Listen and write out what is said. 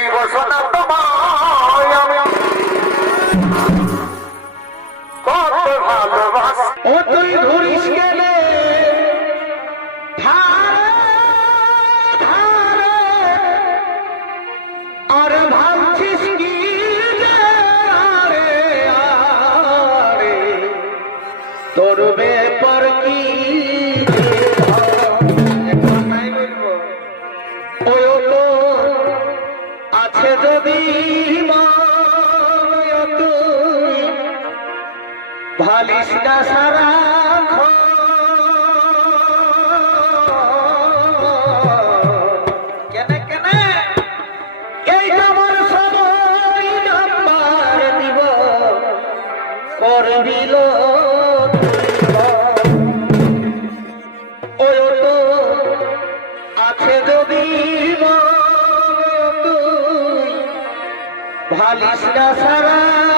কইব শোনা তোমায় আমি কত ভালোবাসি। ও তুই ধরিস গেলে আর ভাবছিস কি তোর ব্যাপার কি আছে যদি ভালিস না সারা কেন কেন এই আমার সময় নাম্বার দিব করবিল আছে যদি ভালিস না সারা